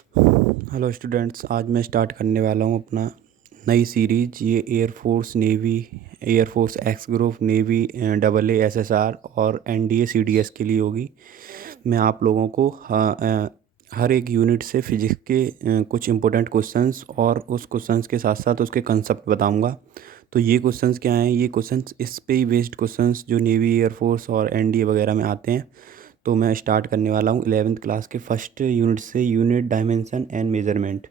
Hello students, आज मैं start करने वाला हूँ अपना नई सीरीज। ये air force navy, air force x group, navy double A SSR और एनडीए सीडीएस के लिए होगी। मैं आप लोगों को हर एक यूनिट से फिजिक्स के कुछ इंपॉर्टेंट क्वेश्चंस और उस क्वेश्चंस के साथ साथ उसके कंसेप्ट बताऊंगा। तो ये क्वेश्चंस क्या हैं? ये क्वेश्चंस इस पे ही बेस्ड क्वेश्चंस जो नेवी, एयरफोर्स और एनडीए वगैरह में आते हैं। तो मैं स्टार्ट करने वाला हूँ 11th क्लास के फर्स्ट यूनिट से, यूनिट डायमेंशन एंड मेजरमेंट।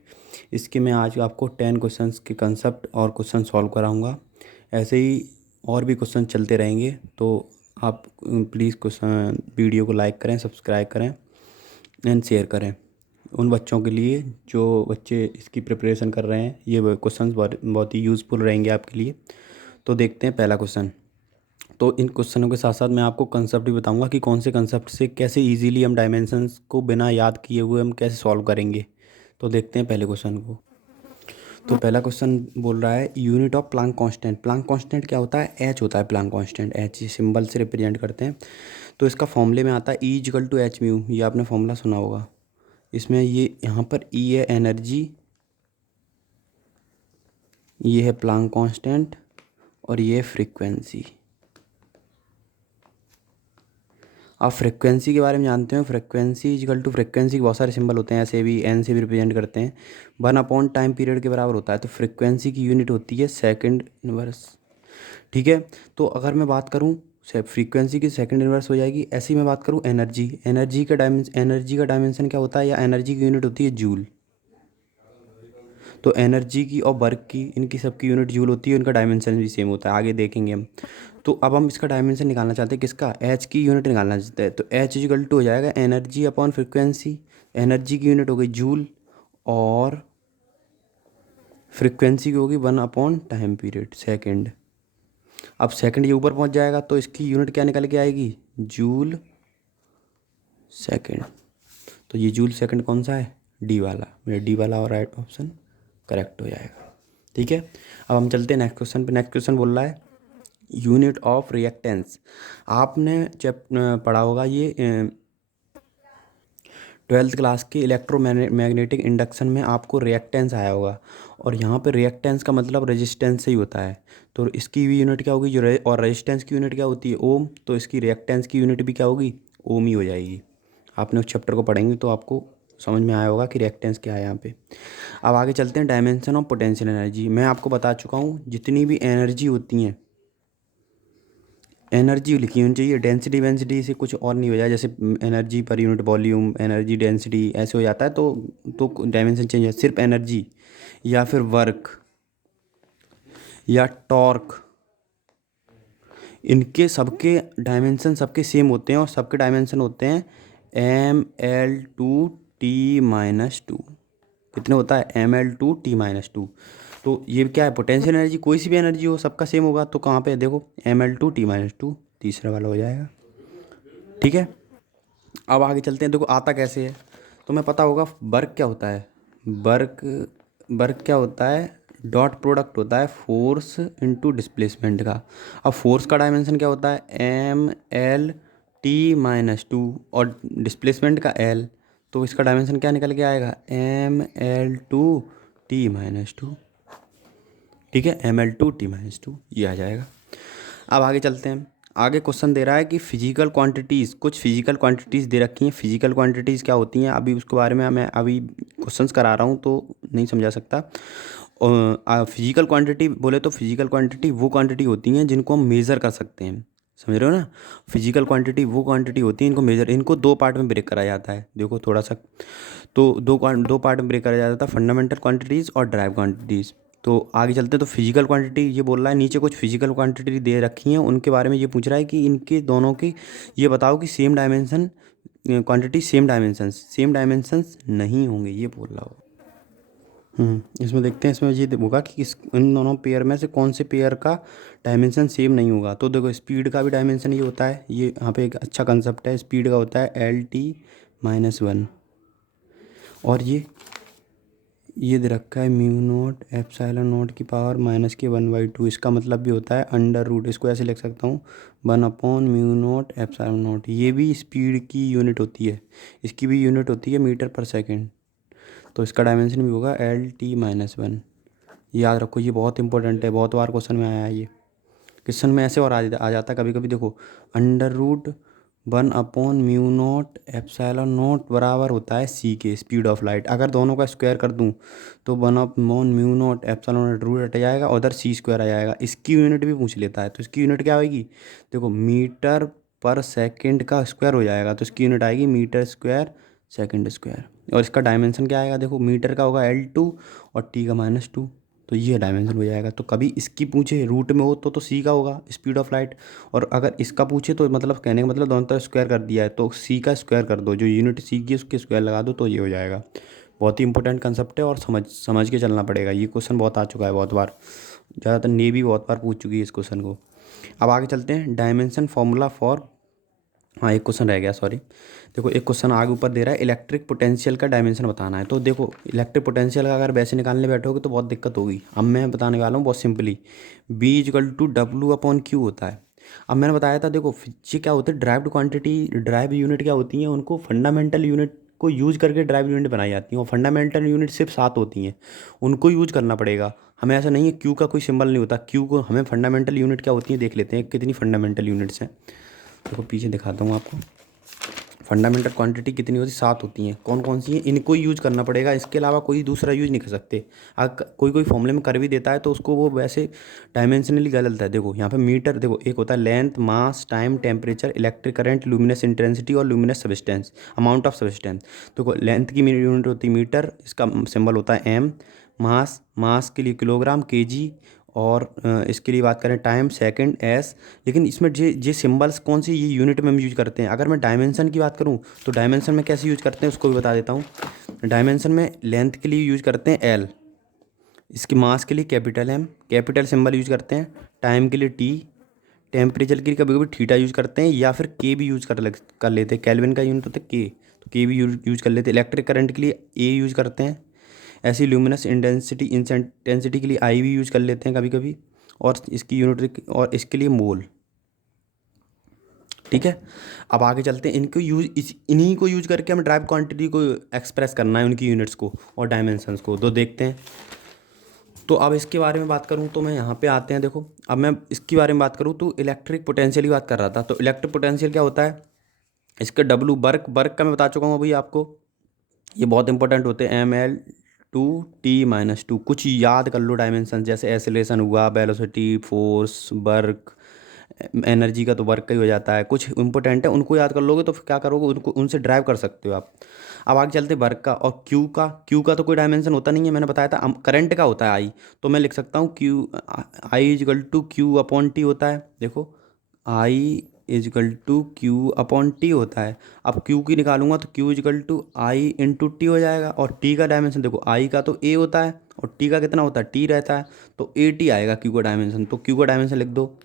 इसके मैं आज आपको 10 क्वेश्चंस के कंसेप्ट और क्वेश्चन सॉल्व कराऊंगा। ऐसे ही और भी क्वेश्चन चलते रहेंगे। तो आप प्लीज़ क्वेश्चन वीडियो को लाइक करें, सब्सक्राइब करें एंड शेयर करें उन बच्चों के लिए जो बच्चे इसकी प्रिपरेशन कर रहे हैं। ये क्वेश्चंस बहुत बहुत ही यूज़फुल रहेंगे आपके लिए। तो देखते हैं पहला क्वेश्चन। तो इन क्वेश्चनों के साथ साथ मैं आपको कंसेप्ट भी बताऊंगा कि कौन से कंसेप्ट से कैसे इजीली हम डायमेंशंस को बिना याद किए हुए हम कैसे सॉल्व करेंगे। तो देखते हैं पहले क्वेश्चन को। तो पहला क्वेश्चन बोल रहा है unit of Planck constant. Planck constant क्या होता है? एच होता है प्लांक कांस्टेंट। एच सिंबल से रिप्रेजेंट करते हैं। तो इसका फॉर्मूले में आता है E equal to H mu. ये आपने फॉर्मूला सुना होगा। इसमें ये यहाँ पर ई है एनर्जी, ये है प्लांक कांस्टेंट और ये है फ्रीक्वेंसी। आप फ्रिक्वेंसी के बारे में जानते हो। फ्रिक्वेंसी इक्वल टू फ्रिक्वेंसी के बहुत सारे सिंबल होते हैं, ऐसे भी एन से भी रिप्रेजेंट करते हैं। 1 अपॉन टाइम पीरियड के बराबर होता है। तो फ्रिक्वेंसी की यूनिट होती है सेकंड इनवर्स। ठीक है। तो अगर मैं बात करूँ फ्रीक्वेंसी की सेकंड इनवर्स हो जाएगी। ऐसी मैं बात करूँ एनर्जी, एनर्जी का डायमेंशन क्या होता है या एनर्जी की यूनिट होती है जूल। तो एनर्जी की और वर्क की, इनकी सबकी यूनिट जूल होती है। उनका डायमेंशन भी सेम होता है, आगे देखेंगे हम। तो अब हम इसका डायमेंशन निकालना चाहते हैं, किसका? एच की यूनिट निकालना चाहते हैं। तो एच इक्वल टू हो जाएगा एनर्जी अपॉन फ्रिक्वेंसी। एनर्जी की यूनिट हो गई जूल और फ्रिक्वेंसी की होगी 1 अपॉन टाइम पीरियड सेकेंड। अब सेकेंड ये ऊपर पहुंच जाएगा तो इसकी यूनिट क्या निकल के आएगी? Joule second. तो ये जूल सेकेंड कौन सा है? डी वाला। मेरा डी वाला और राइट ऑप्शन करेक्ट हो जाएगा। ठीक है। अब हम चलते हैं नेक्स्ट क्वेश्चन पे। नेक्स्ट क्वेश्चन बोल रहा है यूनिट ऑफ रिएक्टेंस। आपने जब पढ़ा होगा ये 12th क्लास के इलेक्ट्रोमैग्नेटिक इंडक्शन में आपको रिएक्टेंस आया होगा। और यहाँ पे रिएक्टेंस का मतलब रेजिस्टेंस से ही होता है। तो इसकी भी यूनिट क्या होगी? और रेजिस्टेंस की यूनिट क्या होती है? ओम। तो इसकी रिएक्टेंस की यूनिट भी क्या होगी? ओम ही हो जाएगी। आपने उस चैप्टर को पढ़ेंगे तो आपको समझ में आया होगा कि रिएक्टेंस क्या है यहाँ पे। अब आगे चलते हैं डायमेंशन ऑफ पोटेंशियल एनर्जी। मैं आपको बता चुका हूँ जितनी भी एनर्जी होती हैं, एनर्जी लिखी होनी चाहिए। डेंसिटी वेंसिटी से कुछ और नहीं हो जाए, जैसे energy per unit volume, energy density ऐसे हो जाता है तो डायमेंशन चेंज है। सिर्फ एनर्जी या फिर वर्क या टॉर्क, इनके सबके डायमेंशन सबके सेम होते हैं और सबके डायमेंशन होते हैं ml/T-2। कितने होता है? ml/T-2। तो ये क्या है? पोटेंशियल एनर्जी, कोई सी भी एनर्जी हो सबका सेम होगा। तो कहाँ पे देखो, ml/T-2 तीसरा वाला हो जाएगा। ठीक है। अब आगे चलते हैं। देखो आता कैसे है, तुम्हें पता होगा वर्क क्या होता है। वर्क वर्क क्या होता है? डॉट प्रोडक्ट होता है फोर्स इनटू डिस्प्लेसमेंट का। अब फोर्स का डायमेंशन क्या होता है? ml/T-2 और डिस्प्लेसमेंट का L। तो इसका डायमेंशन क्या निकल के आएगा? ml/T-2। ठीक है, ml/T-2 ये आ जाएगा। अब आगे चलते हैं। आगे क्वेश्चन दे रहा है कि फिजिकल क्वांटिटीज़, कुछ फिजिकल क्वांटिटीज़ दे रखी हैं। फिजिकल क्वांटिटीज़ क्या होती हैं अभी उसके बारे में मैं अभी क्वेश्चंस करा रहा हूँ तो नहीं समझा सकता। फिजिकल क्वांटिटी बोले तो फिजिकल क्वांटिटी वो क्वांटिटी होती हैं जिनको हम मेज़र कर सकते हैं। समझ रहे हो ना? फिजिकल क्वांटिटी वो क्वांटिटी होती है इनको मेजर, इनको दो पार्ट में ब्रेक करा जाता है। देखो थोड़ा सा, तो दो पार्ट में ब्रेक करा जाता था, फंडामेंटल क्वांटिटीज़ और ड्राइव क्वांटिटीज़। तो आगे चलते हैं। तो फिजिकल क्वांटिटी ये बोल रहा है, नीचे कुछ फिजिकल क्वांटिटी दे रखी हैं उनके बारे में ये पूछ रहा है कि इनके दोनों की ये बताओ कि same dimension quantity same dimensions नहीं होंगे, ये बोल रहा हो। इसमें देखते हैं। इसमें ये होगा कि इन दोनों पेयर में से कौन से पेयर का डायमेंशन सेम नहीं होगा। तो देखो स्पीड का भी डायमेंशन ये होता है। ये यहाँ पे एक अच्छा कंसेप्ट है। स्पीड का होता है LT-1। और ये दे रखा है μ0 ε0 की पावर -1/2। इसका मतलब भी होता है अंडर रूट। इसको ऐसे लिख सकता हूँ 1/μ0 ε0। ये भी स्पीड की यूनिट होती है। इसकी भी यूनिट होती है मीटर पर सेकेंड। तो इसका डायमेंशन भी होगा L t-1। याद रखो, ये बहुत इंपॉर्टेंट है, बहुत बार क्वेश्चन में आया है ये। क्वेश्चन में ऐसे और आ जाता है कभी कभी। देखो, √1/μ0 बराबर होता है c के, स्पीड ऑफ लाइट। अगर दोनों का स्क्वायर कर दूं तो 1/μ0 रूट हट जाएगा, उधर c² आ जाएगा। इसकी यूनिट भी पूछ लेता है, तो इसकी यूनिट क्या होगी? देखो, मीटर पर सेकंड का स्क्वायर हो जाएगा, तो इसकी यूनिट आएगी मीटर स्क्वायर सेकंड स्क्वायर। और इसका डायमेंशन क्या आएगा? देखो, मीटर का होगा L2 और t का -2, तो ये डायमेंशन हो जाएगा। तो कभी इसकी पूछे रूट में हो तो सी का होगा, स्पीड ऑफ लाइट। और अगर इसका पूछे तो मतलब कहने का मतलब दोनों तरफ स्क्वायर कर दिया है, तो सी का स्क्वायर कर दो, जो यूनिट सी की उसके स्क्वायर लगा दो, तो ये हो जाएगा। बहुत ही इंपॉर्टेंट कंसेप्ट है और समझ समझ के चलना पड़ेगा। ये क्वेश्चन बहुत आ चुका है बहुत बार, ज़्यादातर नेवी बहुत बार पूछ चुकी है इस क्वेश्चन को। अब आगे चलते हैं, डायमेंशन फॉर्मूला फॉर, हाँ एक क्वेश्चन रह गया, सॉरी। देखो, एक क्वेश्चन आगे ऊपर दे रहा है, इलेक्ट्रिक पोटेंशियल का डायमेंशन बताना है। तो देखो, इलेक्ट्रिक पोटेंशियल का अगर वैसे निकालने बैठोगे तो बहुत दिक्कत होगी। अब मैं बताने वाला हूँ बहुत सिंपली, B = W/Q होता है। अब मैंने बताया था, देखो ये क्या होता है, ड्राइव्ड क्वांटिटी, ड्राइव यूनिट क्या होती हैं, उनको फंडामेंटल यूनिट को यूज़ करके ड्राइव यूनिट बनाई जाती हैं। और फंडामेंटल यूनिट सिर्फ 7 होती हैं, उनको यूज़ करना पड़ेगा हमें। ऐसा नहीं है क्यू का कोई सिंबल नहीं होता, क्यू को हमें फंडामेंटल यूनिट क्या होती है देख लेते हैं, कितनी फंडामेंटल यूनिट्स हैं। देखो, पीछे दिखाता हूँ आपको, फंडामेंटल क्वांटिटी कितनी होती है? 7 होती हैं। कौन कौन सी हैं? इनको यूज़ करना पड़ेगा, इसके अलावा कोई दूसरा यूज़ नहीं कर सकते। अगर कोई कोई फॉर्मूले में कर भी देता है तो उसको वो वैसे डायमेंशनली गलत है। देखो यहाँ पे मीटर, देखो एक होता है length, mass, time, temperature, electric current, luminous intensity और luminous substance, amount of substance. देखो, लेंथ की यूनिट होती है मीटर, इसका सिंबल होता है एम। मास के लिए किलोग्राम, केजी। और इसके लिए बात करें टाइम, सेकंड, एस। लेकिन इसमें जे सिंबल्स कौन सी ये यूनिट में हम यूज करते हैं। अगर मैं डायमेंशन की बात करूं तो डायमेंशन में कैसे यूज करते हैं उसको भी बता देता हूं। डायमेंशन में लेंथ के लिए यूज करते हैं एल, इसकी मास के लिए capital M, capital symbol use करते हैं। टाइम के लिए टी, टेम्परेचर के लिए कभी कभी थीटा यूज करते हैं, या फिर के भी यूज कर लेते हैं। कैल्विन का यूनिट होता है के, तो के भी यूज कर लेते हैं। इलेक्ट्रिक करंट के लिए ए यूज करते हैं। ऐसी ल्यूमिनस इंटेंसिटी के लिए आई भी यूज कर लेते हैं कभी कभी। और इसकी यूनिट, और इसके लिए मोल। ठीक है, अब आगे चलते हैं। इनको इन्हीं को यूज करके हमें ड्राइव क्वांटिटी को एक्सप्रेस करना है, उनकी यूनिट्स को और डायमेंशंस को, तो देखते हैं। तो अब इसके बारे में बात करूं तो मैं यहाँ पे आते हैं। देखो, अब मैं इसके बारे में बात करूँ तो इलेक्ट्रिक पोटेंशियल की बात कर रहा था। तो इलेक्ट्रिक पोटेंशियल क्या होता है? इसका डब्लू, वर्क का मैं बता चुका हूँ अभी आपको, ये बहुत इंपॉर्टेंट होते हैं। ML/T-2, कुछ याद कर लो डायमेंशन, जैसे एसेलेरेशन हुआ, वेलोसिटी, फोर्स, वर्क। एनर्जी का तो वर्क का ही हो जाता है। कुछ इंपॉर्टेंट है, उनको याद कर लोगे तो फिर क्या करोगे, उनको उनसे ड्राइव कर सकते हो आप। अब आगे चलते वर्क का और क्यू का तो कोई डायमेंशन होता नहीं है, मैंने बताया था। करंट का होता है आई, तो मैं लिख सकता हूँ I = Q/T होता है। देखो, I = Q/T होता है। अब Q की निकालूंगा तो Q = I × T हो जाएगा। और T का डायमेंशन देखो, I का तो A होता है और T का कितना होता है? T रहता है, तो AT आएगा Q का डायमेंशन। तो Q का डायमेंशन लिख दो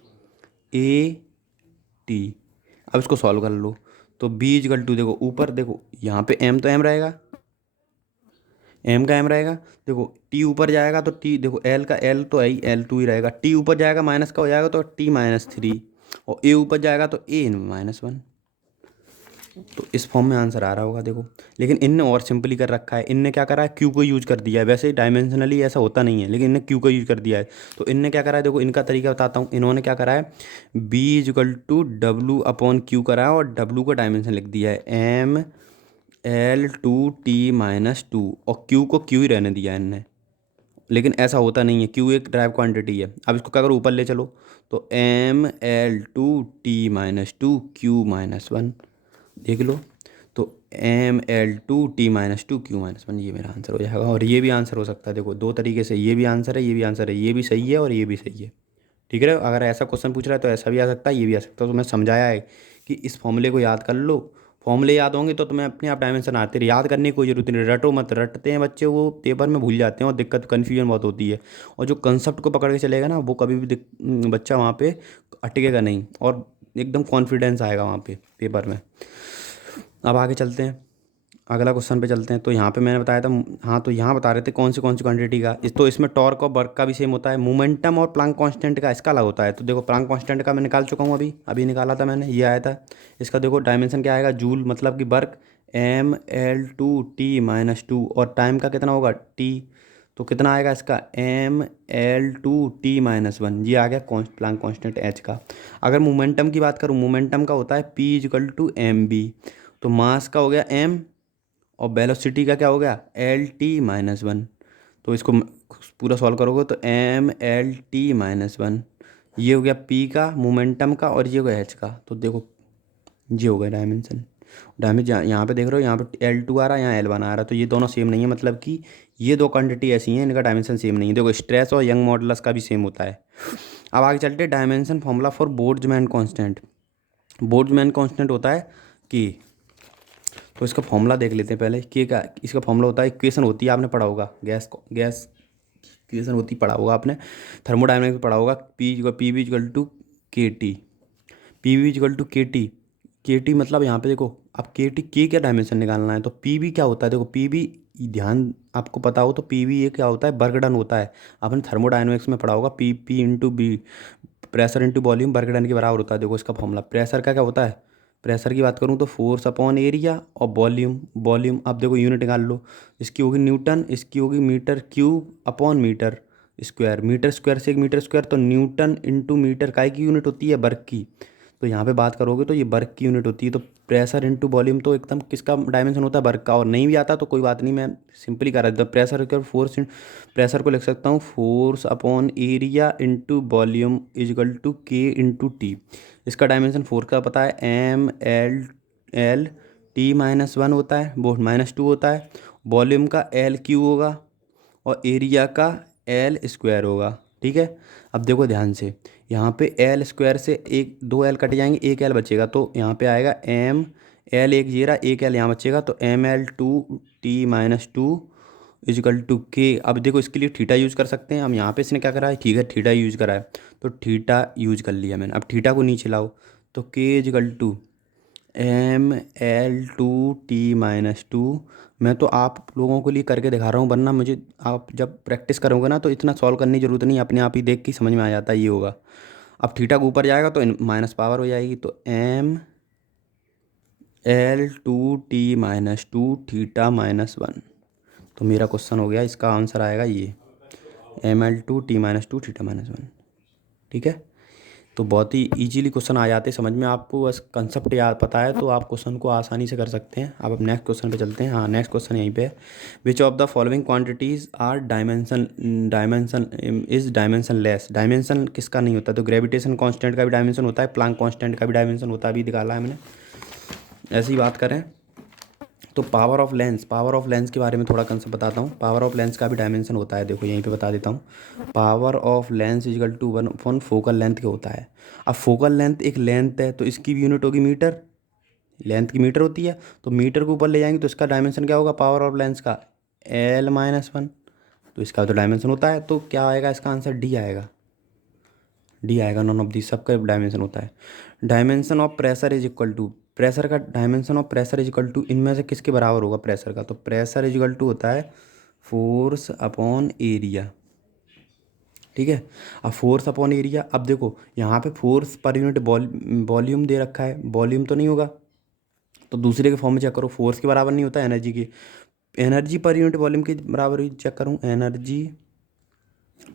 AT। अब इसको सॉल्व कर लो, तो B = देखो ऊपर, देखो यहाँ पे M तो M रहेगा, M का M रहेगा। देखो, T ऊपर जाएगा तो T, देखो L का L तो L2 ही रहेगा। T ऊपर जाएगा माइनस का हो जाएगा तो T-3, और A ऊपर जाएगा तो A-1। तो इस फॉर्म में आंसर आ रहा होगा। देखो, लेकिन इनने और सिंपली कर रखा है। इनने क्या करा है? क्यू को यूज कर दिया है। वैसे डायमेंशनली ऐसा होता नहीं है, लेकिन इनने क्यू को यूज कर दिया है। तो इनने क्या करा है? देखो, इनका तरीका बताता हूँ। इन्होंने क्या करा है, B = W/Q करा है और W का डायमेंशन लिख दिया है ML/T-2, और क्यू को क्यू ही रहने दिया है इनने। लेकिन ऐसा होता नहीं है, क्यू एक ड्राइव क्वांटिटी है। अब इसको क्या करो, ऊपर ले चलो, तो ML/T-2 Q-1 देख लो। तो ML/T-2 Q-1, ये मेरा आंसर हो जाएगा। और ये भी आंसर हो सकता है। देखो, दो तरीके से ये भी आंसर है, ये भी आंसर है, ये भी सही है और ये भी सही है। ठीक है, अगर ऐसा क्वेश्चन पूछ रहा है तो ऐसा भी आ सकता है, ये भी आ सकता है। तो मैं समझाया है कि इस फॉर्मूले को याद कर लो। फॉर्मूले याद होंगे तो तुम्हें अपने आप डायमेंशन आते रहे। याद करने की कोई जरूरत नहीं, रटो मत। रटते हैं बच्चे, वो पेपर में भूल जाते हैं और दिक्कत, कन्फ्यूजन बहुत होती है। और जो कंसेप्ट को पकड़ के चलेगा ना, वो कभी भी बच्चा वहाँ पे अटकेगा नहीं, और एकदम कॉन्फिडेंस आएगा वहाँ पे पेपर में। अब आगे चलते हैं, अगला क्वेश्चन पे चलते हैं। तो यहाँ पे मैंने बताया था, हाँ, तो यहाँ बता रहे थे कौन सी क्वांटिटी का। तो इसमें टॉर्क और वर्क का भी सेम होता है। मोमेंटम और प्लांक कांस्टेंट का इसका अलग होता है। तो देखो, प्लांक कांस्टेंट का मैं निकाल चुका हूँ, अभी निकाला था मैंने, ये आया था। इसका देखो डायमेंशन क्या आएगा, जूल मतलब कि वर्क, mL2T-2 और टाइम का कितना होगा T, तो कितना आएगा इसका mL2T-1, ये आ गया प्लांक कांस्टेंट H का। अगर मोमेंटम की बात करूँ, मोमेंटम का होता है P=mv, तो मास का हो गया m और वेलोसिटी का क्या हो गया L T-1। तो इसको पूरा सॉल्व करोगे तो mL T-1, ये हो गया P का मोमेंटम का और ये हो गया H का। तो देखो ये हो गया डायमेंशन। यहाँ पे देख रहे हो, यहाँ पे L2 आ रहा है, यहाँ L1 आ रहा है, तो ये दोनों सेम नहीं है, मतलब कि ये दो क्वांटिटी ऐसी हैं इनका डायमेंशन सेम नहीं है। देखो स्ट्रेस और यंग मॉडुलस का भी सेम होता है। अब आगे चलते dimension formula for Boltzmann constant. Boltzmann constant होता है कि, तो इसका फॉर्मूला देख लेते हैं पहले कि क्या इसका फॉर्मूला होता है। इक्वेशन होती है, आपने पढ़ा होगा, गैस इक्वेशन होती पढ़ा होगा आपने, थर्मोडायनेमिक्स में पढ़ा होगा। P=K T, P=K T मतलब यहाँ पे देखो, अब के क्या डायमेंशन निकालना है, तो पी क्या होता है, देखो पी ध्यान आपको पता हो तो पी ये क्या होता है, वर्क डन होता है। आपने थर्मोडायनेमिक्स में पढ़ा होगा, P/B, pressure into volume work done के बराबर होता है। देखो इसका फॉर्मूला प्रेशर का क्या होता है, प्रेशर की बात करूँ तो फोर्स अपॉन एरिया और वॉल्यूम अब देखो यूनिट निकाल लो, इसकी होगी न्यूटन, इसकी होगी metre cube upon metre square. Metre square से एक मीटर स्क्वायर, तो न्यूटन इंटू मीटर काय की यूनिट होती है, वर्क की। तो यहाँ पे बात करोगे तो ये वर्क की यूनिट होती है। तो प्रेशर इंटू वॉल्यूम तो एकदम किसका डायमेंशन होता है, वर्क का। और नहीं भी आता तो कोई बात नहीं, मैं सिंपली कर रहा था प्रेशर का फोर्स, प्रेशर को लिख सकता हूँ force upon area into volume is equal to K/T। इसका डायमेंशन फोर्स का पता है mL T-1 होता है, वो -2 होता है। वॉल्यूम का L³ होगा और एरिया का L² होगा, ठीक है। अब देखो ध्यान से, यहाँ पे L² से एक 2 L कट जाएंगे, एक L बचेगा, तो यहाँ पे आएगा mL, एक जीरा एक L यहाँ बचेगा, तो mL2T-2 इजकल टू K। अब देखो इसके लिए थीटा यूज़ कर सकते हैं हम, यहाँ पे इसने क्या करा है, ठीक है थीटा यूज़ करा है, तो थीटा यूज़ कर लिया मैंने। अब थीटा को नीचे लाओ, तो K=mL2T-2। मैं तो आप लोगों के लिए करके दिखा रहा हूँ, वरना मुझे आप जब प्रैक्टिस करोगे ना तो इतना सॉल्व करने की जरूरत नहीं, अपने आप ही देख के समझ में आ जाता है, ये होगा। अब थीटा को ऊपर जाएगा तो माइनस पावर हो जाएगी, तो mL2T-2 θ-1। तो मेरा क्वेश्चन हो गया, इसका आंसर आएगा ये mL2T-2 θ-1, ठीक है। तो बहुत ही इजीली क्वेश्चन आ जाते हैं समझ में, आपको बस कंसेप्ट याद पता है तो आप क्वेश्चन को आसानी से कर सकते हैं। अब नेक्स्ट क्वेश्चन पे चलते हैं। हाँ नेक्स्ट क्वेश्चन यहीं पे है, which of the following quantities are dimensionless. Dimension किसका नहीं होता, तो ग्रेविटेशन कांस्टेंट का भी डायमेंशन होता है, प्लांक कांस्टेंट का भी डायमेंशन होता है, अभी निकाला है मैंने। ऐसी बात करें तो पावर ऑफ लेंस के बारे में थोड़ा कंसेप्ट बताता हूँ। पावर ऑफ लेंस का भी डायमेंशन होता है, देखो यहीं पे बता देता हूँ। Power of lens is equal to 1 focal length के होता है। अब फोकल लेंथ एक लेंथ है, तो इसकी भी यूनिट होगी मीटर, लेंथ की मीटर होती है, तो मीटर को ऊपर ले जाएंगे तो इसका डायमेंशन क्या होगा, पावर ऑफ लेंस का L-1। तो इसका तो डायमेंशन होता है, तो क्या आएगा इसका आंसर, डी आएगा, नॉन ऑफ दी, सबका डायमेंशन होता है। Dimension of pressure is equal to, pressure का dimension of pressure is equal to, इनमें से किसके बराबर होगा प्रेशर का, तो प्रेशर इज इक्वल टू होता है फोर्स अपॉन एरिया, ठीक है। अब फोर्स अपॉन एरिया, अब देखो यहाँ पे फोर्स पर यूनिट वॉल्यूम दे रखा है, वॉल्यूम तो नहीं होगा, तो दूसरे के फॉर्म में चेक करो, फोर्स के बराबर नहीं होता है एनर्जी की, एनर्जी पर यूनिट वॉल्यूम के बराबर ही चेक करूँ, एनर्जी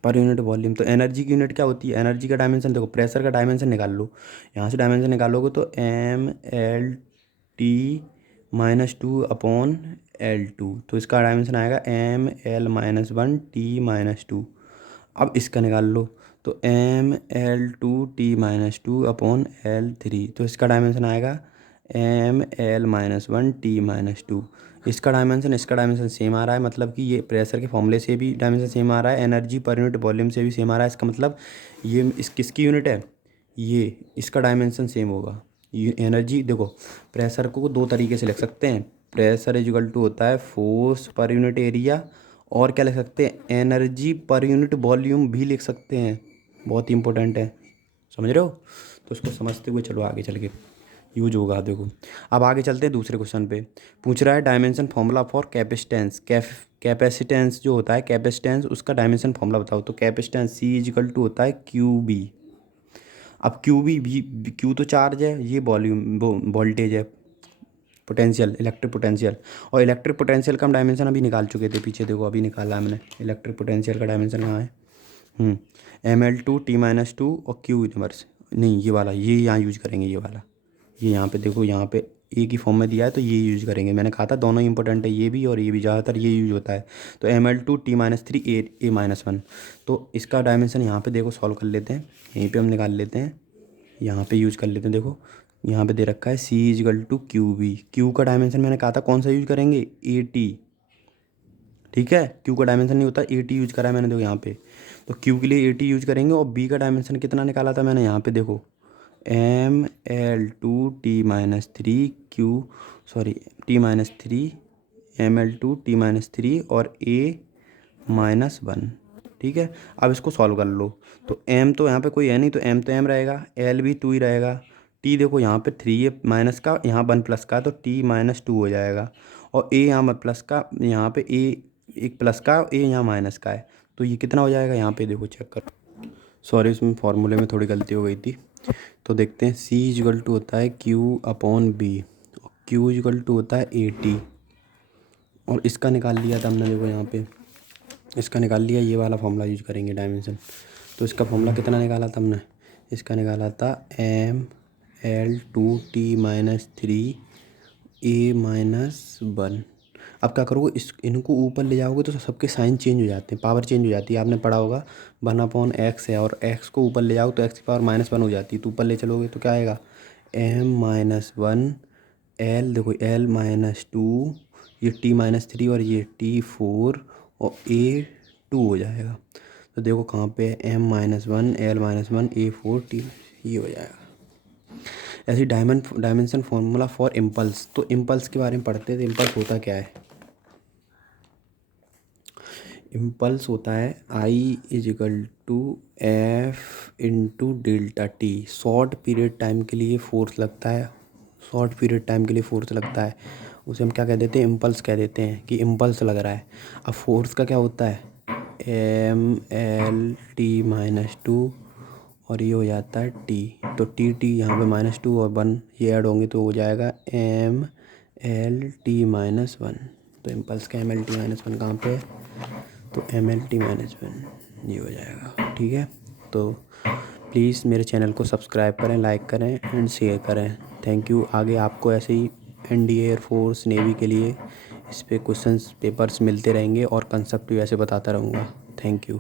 पर यूनिट वॉल्यूम, तो एनर्जी की यूनिट क्या होती है, एनर्जी का डायमेंशन देखो, प्रेशर का डायमेंशन निकाल लो, यहाँ से डायमेंशन निकालोगे तो mL T-2 अपॉन L2, तो इसका डायमेंशन आएगा mL-1T-2। अब इसका निकाल लो, तो mL2T-2 अपॉन L3, तो इसका डायमेंशन आएगा mL-1T-2। इसका डायमेंशन सेम आ रहा है, मतलब कि ये प्रेशर के फॉर्मूले से भी डायमेंशन सेम आ रहा है, एनर्जी पर यूनिट वॉल्यूम से भी सेम आ रहा है। इसका मतलब ये इस किसकी यूनिट है, ये इसका डायमेंशन सेम होगा। एनर्जी देखो, प्रेशर को दो तरीके से लिख सकते हैं, प्रेशर इक्वल टू होता है फोर्स पर यूनिट एरिया, और क्या लिख सकते हैं, एनर्जी पर यूनिट वॉल्यूम भी लिख सकते हैं, बहुत ही इंपॉर्टेंट है, समझ रहे हो। तो इसको समझते हुए चलो आगे चल के यूज होगा, देखो। अब आगे चलते हैं दूसरे क्वेश्चन पे, पूछ रहा है dimension formula for capacitance. Capacitance जो होता है, कैपेसिटेंस उसका डायमेंशन फॉर्मूला बताओ, तो कैपेसिटेंस C इजिकल टू होता है QB। अब क्यू तो चार्ज है, ये वॉल्यूम वो वोल्टेज है, पोटेंशियल, इलेक्ट्रिक पोटेंशियल। और इलेक्ट्रिक पोटेंशियल का हम डायमेंशन अभी निकाल चुके थे, पीछे देखो अभी निकाला हमने। इलेक्ट्रिक पोटेंशियल का डायमेंशन कहाँ है? ML2 T-2 और Q इनवर्स, नहीं ये वाला, ये यहाँ यूज करेंगे, ये वाला, ये यहाँ पे देखो, यहाँ पे एक ही फॉर्म में दिया है तो ये यूज़ करेंगे। मैंने कहा था दोनों इंपॉर्टेंट है, ये भी और ये भी, ज़्यादातर ये यूज होता है। तो ML2 T-3 A-1। तो इसका डायमेंशन यहाँ पे देखो सॉल्व कर लेते हैं, यहीं पे हम निकाल लेते हैं, यहाँ पे यूज कर लेते हैं। देखो यहाँ पे दे रखा है C=QB। क्यू का डायमेंशन मैंने कहा था कौन सा यूज करेंगे? AT। ठीक है, क्यू का डायमेंशन नहीं होता, AT यूज करा है मैंने, देखो यहाँ पे। तो क्यू के लिए AT यूज करेंगे। और बी का डायमेंशन कितना निकाला था मैंने? यहाँ पे देखो ML2 T-3 Q, sorry T-3 ML2 T-3 और A-1। ठीक है, अब इसको सॉल्व कर लो। तो M तो यहाँ पे कोई है नहीं, तो M तो M रहेगा, L भी 2 ही रहेगा। T देखो यहाँ पे 3 है माइनस का, यहाँ 1 प्लस का, तो T-2 हो जाएगा। और A यहाँ प्लस का, यहाँ पे A एक प्लस का, A यहाँ माइनस का है, तो ये कितना हो जाएगा? यहाँ पे देखो चेक करो, सॉरी इसमें फॉर्मूले में थोड़ी गलती हो गई थी। तो देखते हैं, C= होता है Q/B, और Q= होता है AT। और इसका निकाल लिया था हमने, देखो यहाँ पे इसका निकाल लिया, ये वाला फॉर्मूला यूज करेंगे डायमेंशन। तो इसका फॉर्मूला कितना निकाला था हमने? इसका निकाला था ML2 T-3 A-1। अब क्या करोगे, इनको ऊपर ले जाओगे तो सबके साइन चेंज हो जाते हैं, पावर चेंज हो जाती है। आपने पढ़ा होगा 1/x है, और x को ऊपर ले जाओ तो x की पावर -1 हो जाती है। तो ऊपर ले चलोगे तो क्या आएगा? M-1 L, देखो L-2, ये T-3 और ये T4 और A2 हो जाएगा। तो देखो कहाँ पे M-1 L-1 A4 T, ये हो जाएगा। ऐसी डायमेंशन फॉर्मूला फॉर इम्पल्स। तो इम्पल्स के बारे में पढ़ते हैं। तो इम्पल्स होता क्या है? इम्पल्स होता है I=F×Δt। शॉर्ट पीरियड टाइम के लिए फोर्स लगता है, शॉर्ट पीरियड टाइम के लिए फोर्स लगता है, उसे हम क्या कह देते हैं? इम्पल्स कह देते हैं, कि इम्पल्स लग रहा है। अब फोर्स का क्या होता है? MLT-2 और ये हो जाता है T। तो T यहाँ पे -2 और 1 ये ऐड होंगे तो हो जाएगा MLT-1। तो इम्पल्स का MLT-1 कहाँ पे है? तो MLT-1 ये हो जाएगा। ठीक है, तो प्लीज़ मेरे चैनल को सब्सक्राइब करें, लाइक करें एंड शेयर करें। Thank you. आगे आपको ऐसे ही NDA एयरफोर्स नेवी के लिए इस पे क्वेश्चंस पेपर्स मिलते रहेंगे और कंसेप्ट भी ऐसे बताता रहूँगा। Thank you.